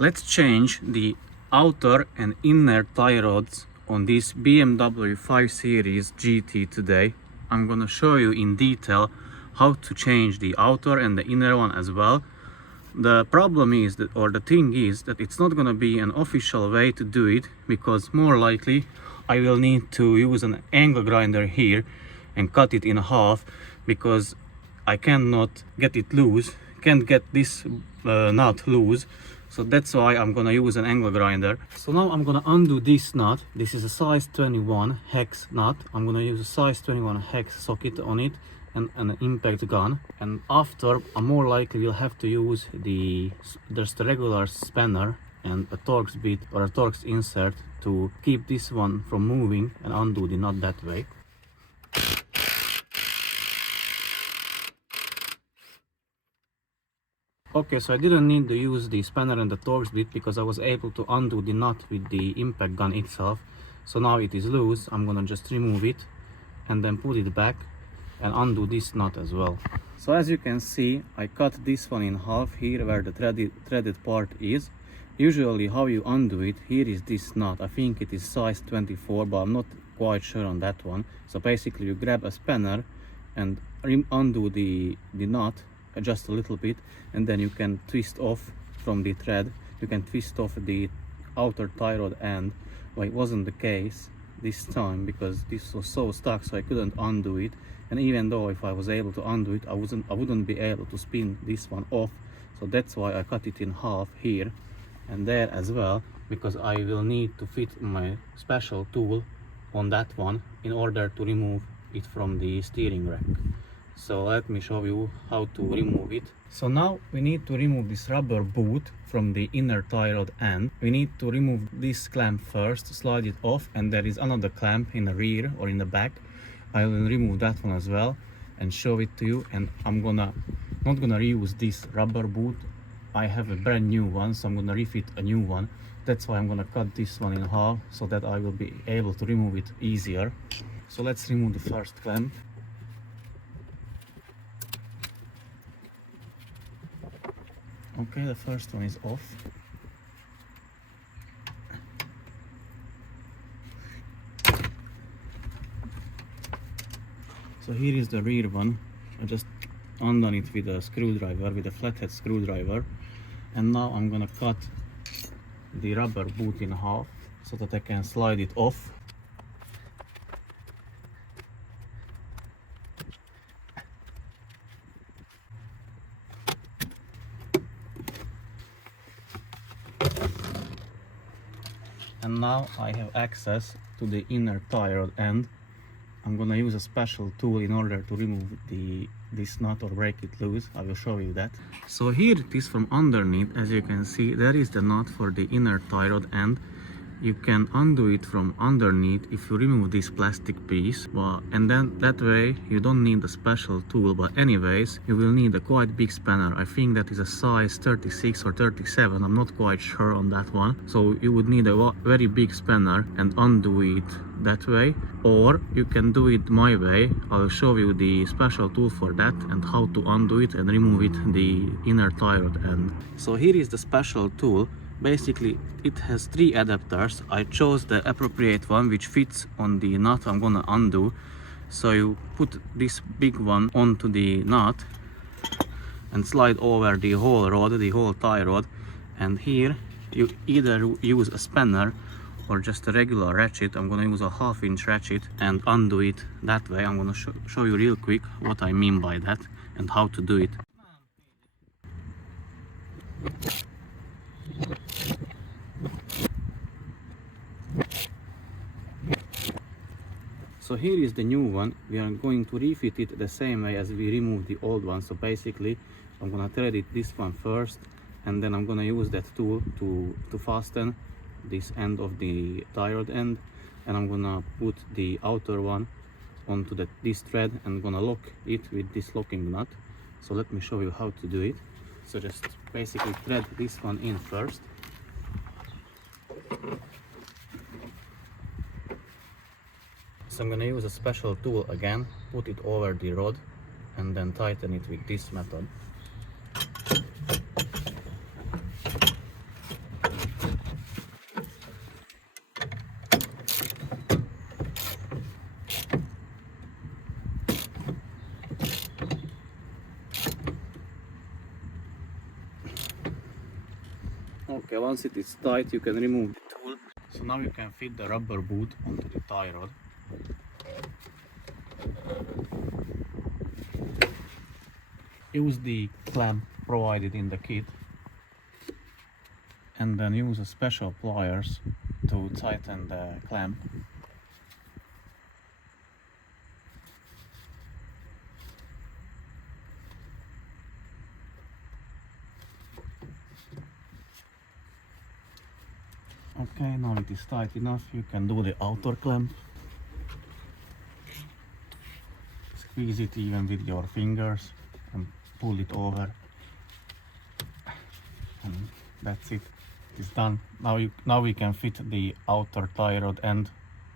Let's change the outer and inner tie rods on this BMW 5 Series GT today. I'm gonna show you in detail how to change the outer and the inner one as well. The problem is that, or the thing is that it's not gonna be an official way to do it, because more likely I will need to use an angle grinder here and cut it in half, because I cannot get it loose, can't get this nut loose. So that's why I'm gonna use an angle grinder. So now I'm gonna undo this nut. This is a size 21 hex nut. I'm gonna use a size 21 hex socket on it and an impact gun. And after, I more likely will have to use there's the regular spanner and a Torx bit or a Torx insert to keep this one from moving and undo the nut that way. Okay, so I didn't need to use the spanner and the Torx bit because I was able to undo the nut with the impact gun itself. So now it is loose. I'm gonna just remove it and then put it back and undo this nut as well. So as you can see, I cut this one in half here where the threaded part is. Usually how you undo it, here is this nut. I think it is size 24, but I'm not quite sure on that one. So basically you grab a spanner and undo the nut just a little bit, and then you can twist off from the thread. You can twist off the outer tie rod end. Well, it wasn't the case this time because this was so stuck, so I couldn't undo it. And even though if I was able to undo it, I wouldn't be able to spin this one off. So that's why I cut it in half here and there as well, because I will need to fit my special tool on that one in order to remove it from the steering rack. So let me show you how to remove it. So now we need to remove this rubber boot from the inner tie rod end. We need to remove this clamp first, slide it off, and there is another clamp in the rear or in the back. I will remove that one as well and show it to you. And I'm not gonna reuse this rubber boot. I have a brand new one, so I'm gonna refit a new one. That's why I'm gonna cut this one in half so that I will be able to remove it easier. So let's remove the first clamp. Okay, the first one is off. So here is the rear one. I just undone it with a screwdriver, with a flathead screwdriver. And now I'm gonna cut the rubber boot in half so that I can slide it off. And now I have access to the inner tie rod end. I'm gonna use a special tool in order to remove this nut or break it loose. I will show you that. So here it is from underneath. As you can see, there is the nut for the inner tie rod end. You can undo it from underneath if you remove this plastic piece, and then that way you don't need a special tool. But anyways, you will need a quite big spanner. I think that is a size 36 or 37, I'm not quite sure on that one. So you would need a very big spanner and undo it that way, or you can do it my way. I'll show you the special tool for that and how to undo it and remove it, the inner tie rod end. So here is the special tool. Basically it has 3 adapters. I chose the appropriate one which fits on the nut I'm gonna undo. So you put this big one onto the nut and slide over the whole rod, the whole tie rod, and here you either use a spanner or just a regular ratchet. I'm gonna use a 1/2-inch ratchet and undo it that way. I'm gonna show you real quick what I mean by that and how to do it. So here is the new one. We are going to refit it the same way as we removed the old one. So basically I'm gonna thread it this one first, and then I'm gonna use that tool to fasten this end of the tie rod end, and I'm gonna put the outer one onto this thread and gonna lock it with this locking nut. So let me show you how to do it. So just basically thread this one in first. So I'm gonna use a special tool again, put it over the rod and then tighten it with this method. Okay, once it is tight, you can remove the tool. So now you can fit the rubber boot onto the tie rod. Use the clamp provided in the kit, and then use a special pliers to tighten the clamp. Okay, now it is tight enough. You can do the outer clamp. Squeeze it even with your fingers and pull it over. And that's it. It is done. Now we can fit the outer tie rod end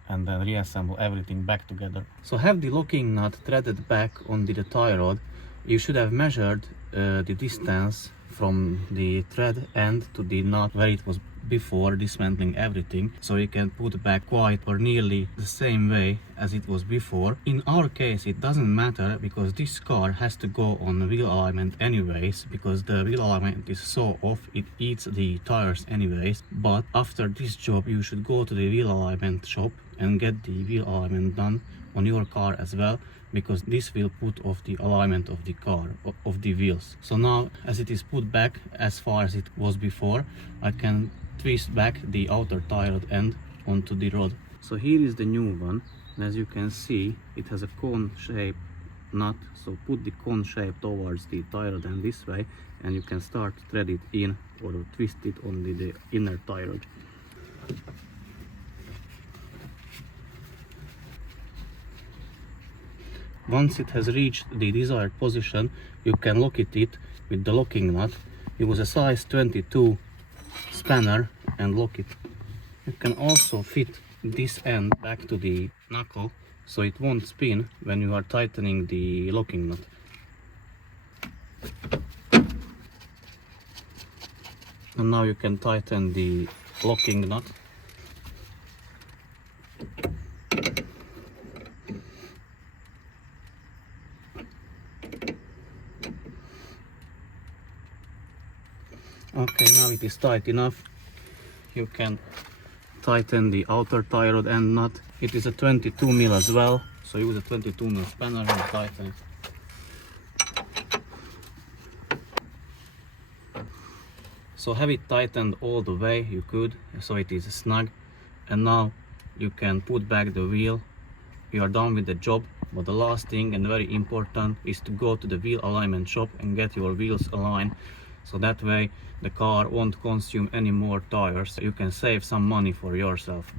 and then reassemble everything back together. So have the locking nut threaded back on the tie rod. You should have measured the distance from the thread end to the nut where it was before dismantling everything, so you can put back quite or nearly the same way as it was before. In our case it doesn't matter because this car has to go on wheel alignment anyways, because the wheel alignment is so off it eats the tires anyways. But after this job you should go to the wheel alignment shop and get the wheel alignment done on your car as well, because this will put off the alignment of the car, of the wheels. So now as it is put back as far as it was before, I can twist back the outer tie rod end onto the rod. So here is the new one, and as you can see it has a cone shaped nut, so put the cone shape towards the tie rod end this way and you can start to thread it in or twist it on the inner tie rod. Once it has reached the desired position, you can lock it with the locking nut. Use a size 22 spanner and lock it. You can also fit this end back to the knuckle so it won't spin when you are tightening the locking nut. And now you can tighten the locking nut. Okay, now it is tight enough. You can tighten the outer tie rod end nut. It is a 22 mil as well, so use a 22 mil spanner and tighten it. So have it tightened all the way you could, so it is snug. And now you can put back the wheel. You are done with the job. But the last thing and very important is to go to the wheel alignment shop and get your wheels aligned. So that way the car won't consume any more tires. You can save some money for yourself.